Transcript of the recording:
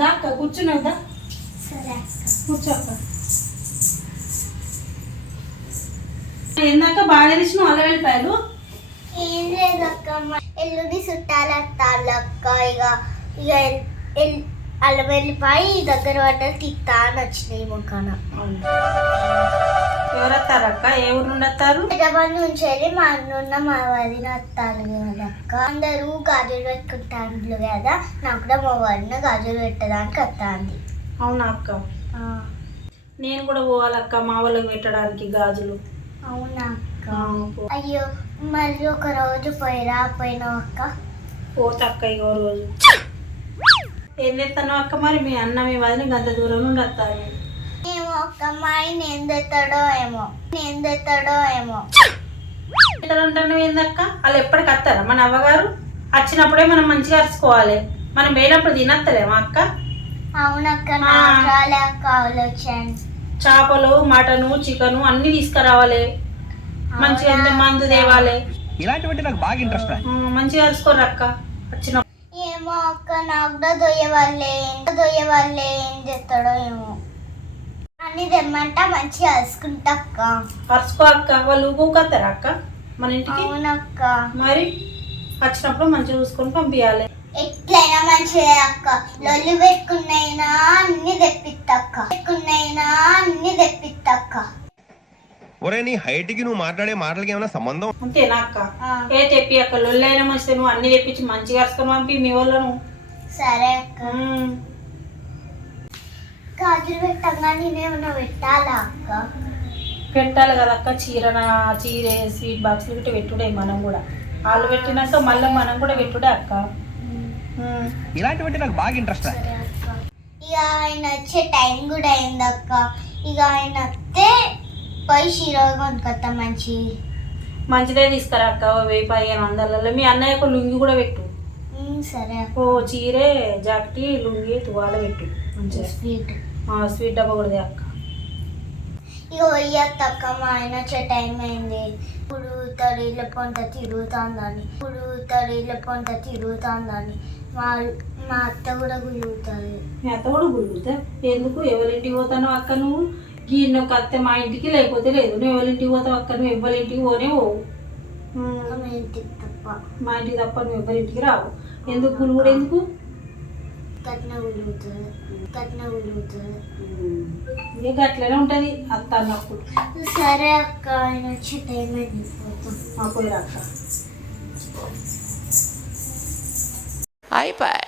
దాక్క కూర్చున్నావుదా? సరే కూర్చోక్క. ఎందాక బాగా తెచ్చిన అల్లవెల్లిపాయలు. ఏం లేదక్క, ఎల్లుండి చుట్టాలు వస్తారు అక్క. ఇక అల్లం వెల్లిపాయ దగ్గర పడ్డలు తిత్తా అని వచ్చినాయి ముఖాన. ఎవరు వస్తారక్క? ఏ ఊరు నుండి వస్తారు? హైదరాబాద్ నుంచి వెళ్ళి మా అన్నున్న మా వదిన వస్తారు కదక్క. అందరూ గాజులు పెట్టుకుంటారు కదా, నాకు కూడా మా వదిన గాజులు పెట్టడానికి వస్తుంది. అవునా అక్క? నేను కూడా పోవాలక్క మా వాళ్ళకి పెట్టడానికి గాజులు. అవునా అక్క? అయ్యో, మళ్ళీ ఒక రోజు పోయినావు అక్క? పోతక్క ఇగో రోజు. ఏం చేస్తాను అక్క? మరి మీ అన్న మీ వదిన గంత దూరం నుండి వస్తారు. ఏమో అక్క, మా ఆయన ఏం తెస్తాడో ఏమో. అంటాను ఏందక్క? వాళ్ళు ఎప్పటికి వస్తారా? మన అవ్వగారు వచ్చినప్పుడే మనం మంచిగా అరుచుకోవాలి. మనం పోయినప్పుడు తినత్తలేమా అక్క? అవునక్క, అక్క ఆలోచన. చేపలు, మటను, చికెను అన్ని తీసుకురావాలి. మంచిగా ఎంత మందు తేవాలి. ఇలాంటివంటే నాకు బాగా ఇంట్రెస్ట్. మంచిగా అరుచుకోరు అక్క వచ్చినప్పుడు. ఏమో అక్క, నాకు కూడా దొయ్య వాళ్ళే ఏం చేస్తాడో ఏమో. అన్ని తెమ్మంట మంచిగా అరుచుకుంటా అక్క. అరుచుకో అక్క. వాళ్ళు ఊకొస్తారా అక్క మన ఇంటికి? అవునక్క. మరి వచ్చినప్పుడు మంచిగా చూసుకొని పంపించాలి. ఎట్లయినా మంచిదే అక్క. లొల్లి పెట్టుకున్నైనా అన్ని తెప్పిత్తక్క. ఒరే, నీ హైట్ కి నువ్వు మాట్లాడే మాటలకి ఏమైనా సంబంధం? అంతేనా అక్క? ఏ తెప్పి అక్క, లొల్లైనా మంచిదే. నువ్వు అన్ని తెప్పించి మంచిగా అరుచుకొని పంపి మీ వాళ్ళను. సరే అక్క. గాజులు పెట్టంగా నేనేమన్నా పెట్టాలా అక్క? పెట్టాలి కదా అక్క. చీరే స్వీట్ బాక్స్లు పెట్టి పెట్టుడే మనం కూడా. వాళ్ళు పెట్టినాక మళ్ళీ మనం కూడా పెట్టుడే అక్క. ఇలాంటివంటే నాకు బాగా ఇంట్రెస్ట్. సరే అక్క. ఇక ఆయన వచ్చే టైం కూడా అయింది అక్క. ఇక ఆయన వస్తే పోయి చీర కొనుక్కొత్తా. మంచిదే తీసుకురా అక్క. 1000-1500. మీ అన్నయ్యకు లుంగి కూడా పెట్టు. సరే అక్క. ఓ చీరే, జాకెట్, లుంగి, తువాల పెట్టు. మంచిగా స్వీట్ డబ్బా కూడా అక్క. ఇక పోయొత్త అక్క. మా ఆయన వచ్చే టైం అయింది. ఇప్పుడు తడిల పొంత తిరుగుతుందని మా అత్త కూడా గురుగుతుంది. మీ అత్త కూడా గురుగుతా? ఎందుకు? ఎవరింటికి పోతానో అక్క నువ్వు? గీన్నొక్క అత్త మా ఇంటికి, లేకపోతే లేదు. నువ్వు ఎవరింటికి పోతావు అక్క? నువ్వు ఎవరింటికి పోనే పోవు. మా ఇంటికి తప్ప నువ్వు ఎవరింటికి రావు. ఎందుకు గురుగుడు? ఎందుకు? కట్న గురుగుతుంది. ఇక అట్లనే ఉంటుంది అత్త అన్నప్పుడు. సరే అక్క, ఆయన వచ్చే టైం అయింది. పోయిరా అక్క. అయిపోయి